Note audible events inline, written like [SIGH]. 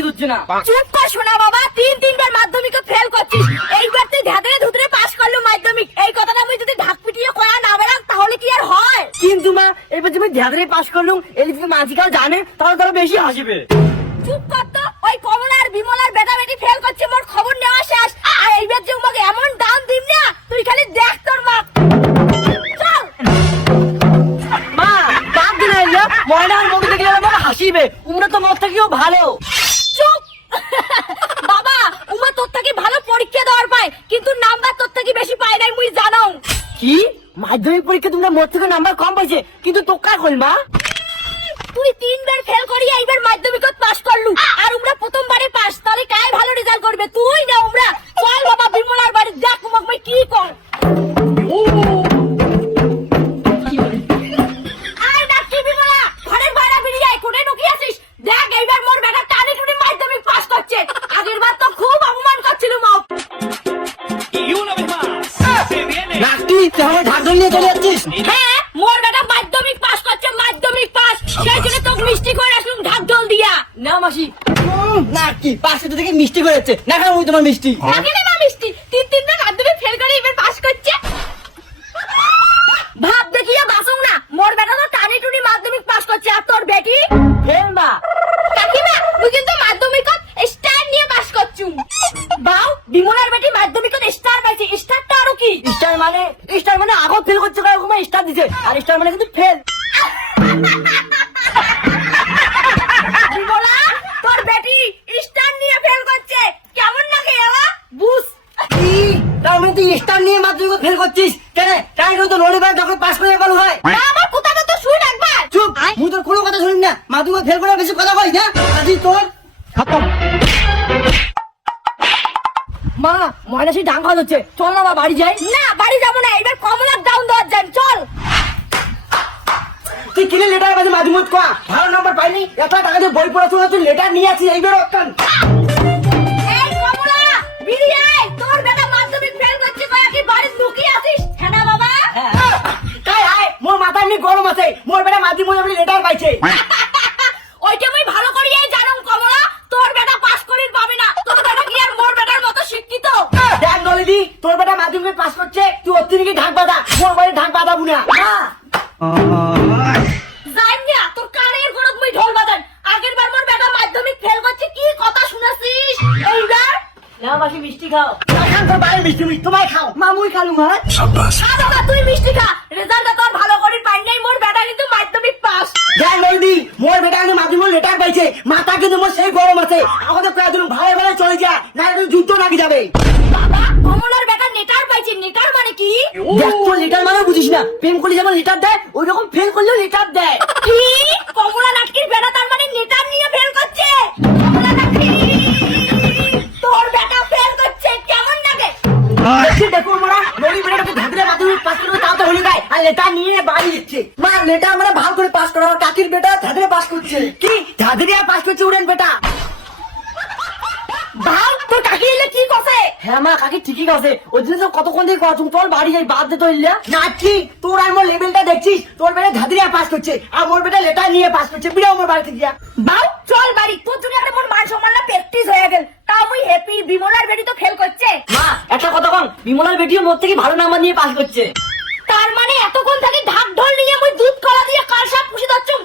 এলে লাগি দিচ্ছে না চুপ কর শোনা বাবা তিন তিনবার মাধ্যমিক ফেল করছিস। এইবার তুই ধাতরে ধুতরে পাস করল মাধ্যমিক। এই কথাটা আমি যদি ঢাক পিটিয়ে কয়া না বেড়াম তাহলে কি আর হয়? কিন্তু মা এবার তুমি ঝাঁদরে পাস করলুম এই যদি মাঝিকাল জানে তাহলে তারা বেশি হাসিবে। চুপ কর তো ওই কমলার বিমলার বেটা বেটি ফেল করছে মোর খবর নেওয়া শেষ। আর এইবার যে আমাকে এমন দাম দিম না তুই খালি দেখ তোর মা এলে ময়নার মুখ দেখলে আমার হাসিবে। উমরা তো মত থেকেও ভালো। বাবা উমা তোর থেকে ভালো পরীক্ষা দেওয়ার পায় কিন্তু নাম্বার তোর থেকে বেশি পায় নাই মুই জানো। কি? মাধ্যমিক পরীক্ষা তোমরা মোট থেকে নাম্বার কম পাইছে কিন্তু তোর কার কল মা? তুই তিনবার ফেল করি তুই নিয়ে চলে যাচ্ছিস? হ্যাঁ মোর বেটা মাধ্যমিক পাস করছে মাধ্যমিক পাস সেই জন্য তোকে মিষ্টি করে আসলুম ঢাক ঢোল দিয়া। না মাসি। নাকি পাশে তো দেখি মিষ্টি করেছে না কেন তোমার মিষ্টি। স্টার মানে স্টার মানে আগত ফেল করছে কারণ তোমার স্টার দিছে। আর স্টার মানে কিন্তু ফেল তোর বেটি স্টার নিয়ে ফেল করছে। কেমন লাগে এলা বুঝ কি? তার মানে তুই স্টার নিয়ে মাধ্যমিক ফেল করছিস? কেন? তাই তো রোডে বাইরে যখন পাস করে ভালো হয়। আমার কথাটা তো শুন একবার। চুপ। মুই তোর কোনো কথা শুনি না মাধ্যমিক ফেল করার বেশি কথা কই না। আজি তোর খতম। মা ময়না সেই ডাং খাওয়া হচ্ছে চল না মা বাড়ি যাই। না বাড়ি যাব না এবার কমলার ডাউন দেওয়ার যান চল। তুই কিনে লেটার বাজে মাধ্যমিক কোয়া? ভালো নাম্বার পাইনি? এত টাকা দিয়ে বই পড়াশোনা তুই লেটার নিয়ে আসিস এইবার আছিস? হ্যাঁ তাই আয় মোর মাথা এমনি গরম আছে। মোর বেটা মাধ্যমিক আমি লেটার পাইছে [LAUGHS] ওইটা আমি ভালো করিয়াই জানো কমলা তোর বেটা পাস করির পাবে না তোর বেটা কি আর মোর বেটার মতো শিক্ষিত দেখ নলিদি তোর বেটা মাধ্যমিক পাস করছে তুই ওর থেকে ঢাক বাঁধা? মোর বাড়ি ঢাক বাঁধাবো না। জানি তোর কানের গরদ মুই ঢোল বাজান। আগের বার মোর বেটা মাধ্যমিক ফেল করছে কি কথা শুনেছিস? এইবার? না মাসি মিষ্টি খাও। খান তোর বাইরে মিষ্টি মিষ্টি তোমায় খাও। মামুই খালু মা। খা বাবা তুই মিষ্টি খা। রেজাল্টটা তোর ভালো করির পাই নাই মোর বেটা কিন্তু মাধ্যমিক পাস দেখ নলিদি মোর বেটা আমি মাধ্যমিক লেটার পাইছে। মাথা কিন্তু মোর সেই গরম আছে। আমাদের দিন ভালো ভালো চলে যা না যুদ্ধ নাকি যাবে। কমলার বেটা নেটার পাইছে নেটার মানে কি? দেখ তোর মানে বুঝিস না। প্রেম করলে যেমন লিটার দেয় ওই রকম ফেল করলেও লিটার দেয়। কি? কমলা নাটকির বেটা তার মানে নেটার নিয়ে ফেল করছে? কমলা নাটকি! তোর বেটা ফেল করছে কেমন লাগে? দেখছি দেখো মারা নলি বেটাকে ধাকরে মাধ্যমিক পাস করে তাও তো হলি গায় আর লেটার নিয়ে বাড়ি দিচ্ছে মা লেটার মানে ভালো করে পাস করা কাকির বেটা ধাকরে পাস করছে। কি? ধাকরে পাস করছে উড়েন বেটা? ভাই তোর কাকি এলে কি কথা হ্যাঁ মা কাকি ঠিকই আছে ওই জন্য তো কতক্ষণ থেকে কথা চল বাড়ি যাই বাদ দে তো ইল্লা না ঠিক। তোর আর মোর লেভেলটা দেখছিস? তোর বেটা ধাদরিয়া পাস করছে। আর মোর বেটা লেটার নিয়ে পাস করছে। বিড়াও মোর বাড়িতে গিয়া। বাউ চল বাড়ি। তোর জন্য একটা মোর মান সম্মান না প্র্যাকটিস হয়ে গেল। তা মুই হ্যাপি বিমলার বেটি তো ফেল করছে। মা একটা কথা কম। বিমলার বেটিও মোর থেকে ভালো নাম্বার নিয়ে পাস করছে। তার মানে এতক্ষণ থেকে ঢাক ঢোল নিয়ে মুই দুধ কলা দিয়ে কার সাপ পুষে দচ্ছুম